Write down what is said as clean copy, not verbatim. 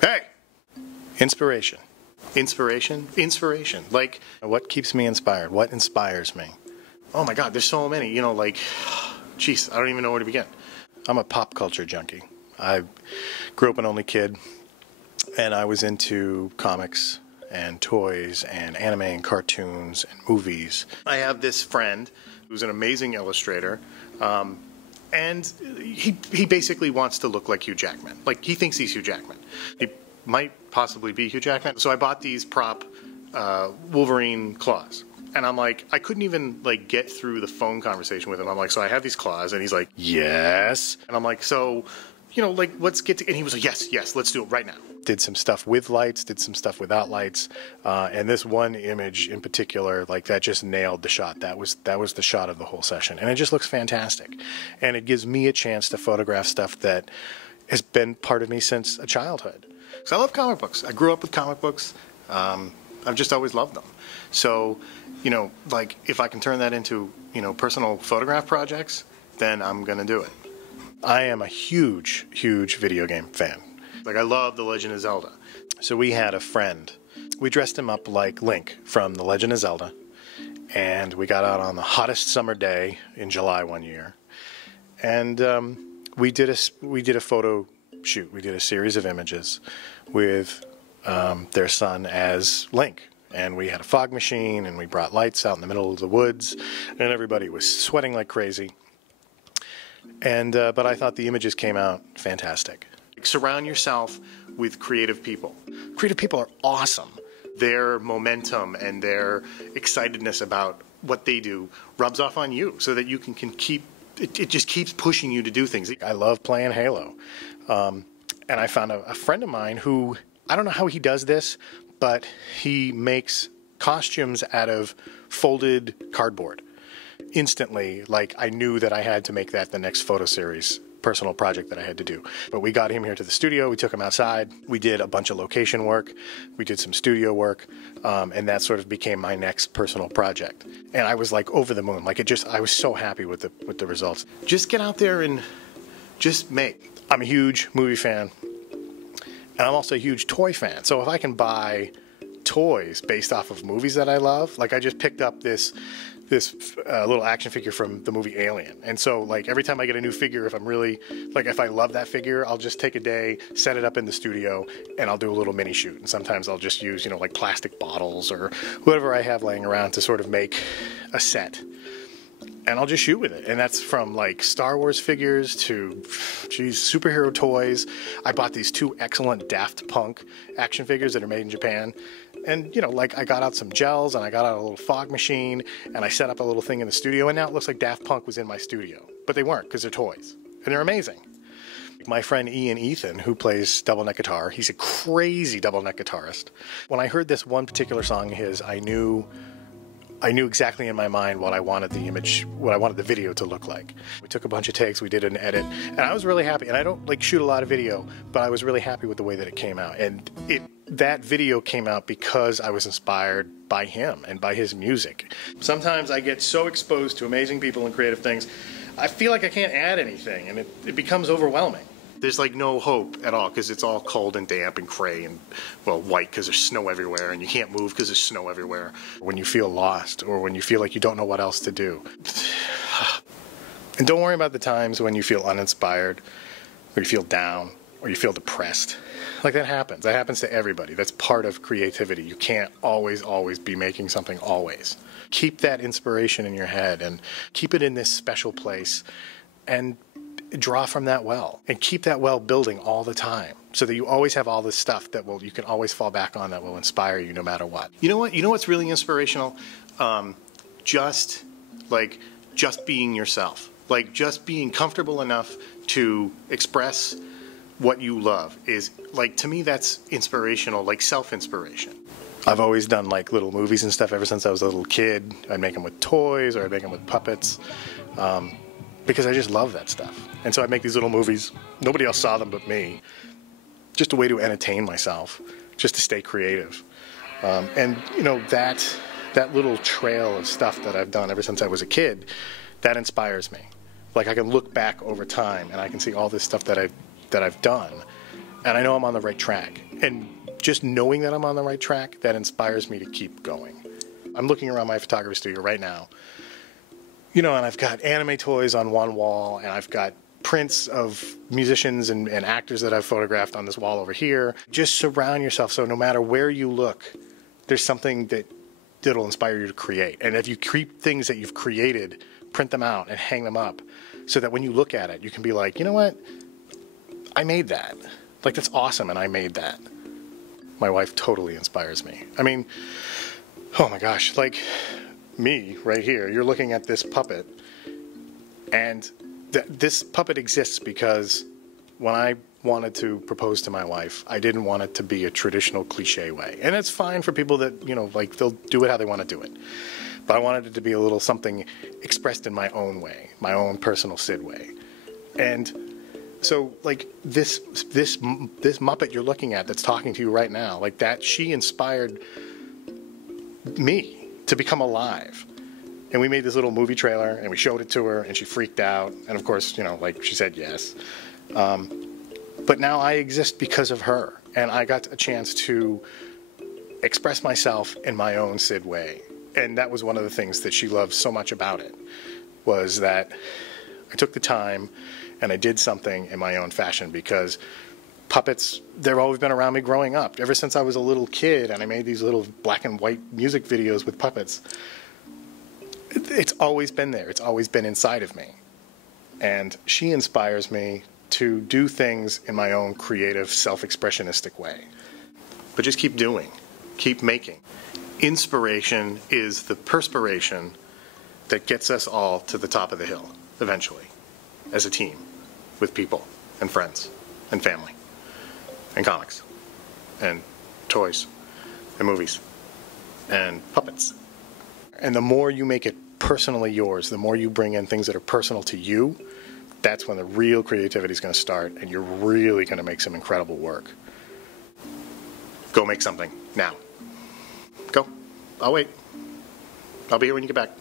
Hey! Inspiration. Inspiration. Like, what keeps me inspired? What inspires me? Oh my God, there's so many. You know, like, jeez, I don't even know where to begin. I'm a pop culture junkie. I grew up an only kid, and I was into comics and toys and anime and cartoons and movies. I have this friend who's an amazing illustrator, and he basically wants to look like Hugh Jackman. Like, he thinks he's Hugh Jackman. He might possibly be Hugh Jackman. So I bought these prop Wolverine claws. And I'm like, I couldn't even like get through the phone conversation with him. I'm like, so I have these claws, and he's like, yes. And I'm like, so, you know, like, let's get to, and he was like, yes, let's do it right now. Did some stuff with lights, did some stuff without lights. And this one image in particular, like, that just nailed the shot. That was the shot of the whole session. And it just looks fantastic. And it gives me a chance to photograph stuff that has been part of me since a childhood. So I love comic books. I grew up with comic books. I've just always loved them. So, you know, like, if I can turn that into, you know, personal photograph projects, then I'm going to do it. I am a huge video game fan. Like, I love The Legend of Zelda. So we had a friend. We dressed him up like Link from The Legend of Zelda. And we got out on the hottest summer day in July one year. And we did a photo shoot. We did a series of images with their son as Link. And we had a fog machine, and we brought lights out in the middle of the woods, and everybody was sweating like crazy. And but I thought the images came out fantastic. Surround yourself with creative people. Creative people are awesome. Their momentum and their excitedness about what they do rubs off on you, so that you can keep. It just keeps pushing you to do things. I love playing Halo, and I found a friend of mine who, I don't know how he does this, but he makes costumes out of folded cardboard. Instantly, like, I knew that I had to make that the next photo series personal project that I had to do. But we got him here to the studio, we took him outside, we did a bunch of location work, we did some studio work, and that sort of became my next personal project. And I was like over the moon. Like, I was so happy with the results. Just get out there and just make. I'm a huge movie fan. And I'm also a huge toy fan. So if I can buy toys based off of movies that I love, like, I just picked up this little action figure from the movie Alien. And so, like, every time I get a new figure, if I love that figure, I'll just take a day, set it up in the studio, and I'll do a little mini shoot. And sometimes I'll just use, you know, like plastic bottles or whatever I have laying around to sort of make a set. And I'll just shoot with it. And that's from, like, Star Wars figures to, superhero toys. I bought these two excellent Daft Punk action figures that are made in Japan. And, you know, like, I got out some gels, and I got out a little fog machine, and I set up a little thing in the studio, and now it looks like Daft Punk was in my studio. But they weren't, because they're toys. And they're amazing. My friend Ian Ethan, who plays double neck guitar, he's a crazy double neck guitarist. When I heard this one particular song of his, I knew exactly in my mind what I wanted the video to look like. We took a bunch of takes, we did an edit, and I was really happy. And I don't, like, shoot a lot of video, but I was really happy with the way that it came out. And that video came out because I was inspired by him and by his music. Sometimes I get so exposed to amazing people and creative things, I feel like I can't add anything, and it becomes overwhelming. There's, like, no hope at all, because it's all cold and damp and gray and, well, white because there's snow everywhere, and you can't move because there's snow everywhere. When you feel lost, or when you feel like you don't know what else to do. And don't worry about the times when you feel uninspired, or you feel down, or you feel depressed. Like, that happens. That happens to everybody. That's part of creativity. You can't always be making something always. Keep that inspiration in your head, and keep it in this special place, and draw from that well, and keep that well building all the time, so that you always have all this stuff that you can always fall back on, that will inspire you no matter what. You know what? You know what's really inspirational? Just being yourself. Like, just being comfortable enough to express what you love is, like, to me, that's inspirational, like self-inspiration. I've always done, like, little movies and stuff ever since I was a little kid. I'd make them with toys, or I'd make them with puppets. Because I just love that stuff. And so I'd make these little movies. Nobody else saw them but me. Just a way to entertain myself, just to stay creative. And, you know, that little trail of stuff that I've done ever since I was a kid, that inspires me. Like, I can look back over time, and I can see all this stuff that I've done, and I know I'm on the right track. And just knowing that I'm on the right track, that inspires me to keep going. I'm looking around my photography studio right now, and I've got anime toys on one wall, and I've got prints of musicians and actors that I've photographed on this wall over here. Just surround yourself so no matter where you look, there's something that'll inspire you to create. And if you keep things that you've created, print them out and hang them up so that when you look at it, you can be like, you know what? I made that. Like, that's awesome, and I made that. My wife totally inspires me. I mean, oh my gosh, like me right here, you're looking at this puppet, and this puppet exists because when I wanted to propose to my wife, I didn't want it to be a traditional cliche way. And it's fine for people that, like, they'll do it how they want to do it. But I wanted it to be a little something expressed in my own way, my own personal Sid way. And so, like, this Muppet you're looking at that's talking to you right now, like that, she inspired me to become alive. And we made this little movie trailer, and we showed it to her, and she freaked out. And of course, like, she said yes. But now I exist because of her, and I got a chance to express myself in my own Sid way. And that was one of the things that she loved so much about it, was that I took the time and I did something in my own fashion, because puppets, they've always been around me growing up. Ever since I was a little kid and I made these little black and white music videos with puppets, it's always been there. It's always been inside of me. And she inspires me to do things in my own creative, self-expressionistic way. But just keep doing, keep making. Inspiration is the perspiration that gets us all to the top of the hill, eventually, as a team, with people and friends and family and comics and toys and movies and puppets. And the more you make it personally yours, the more you bring in things that are personal to you, that's when the real creativity is going to start, and you're really going to make some incredible work. Go make something now. Go. I'll wait. I'll be here when you get back.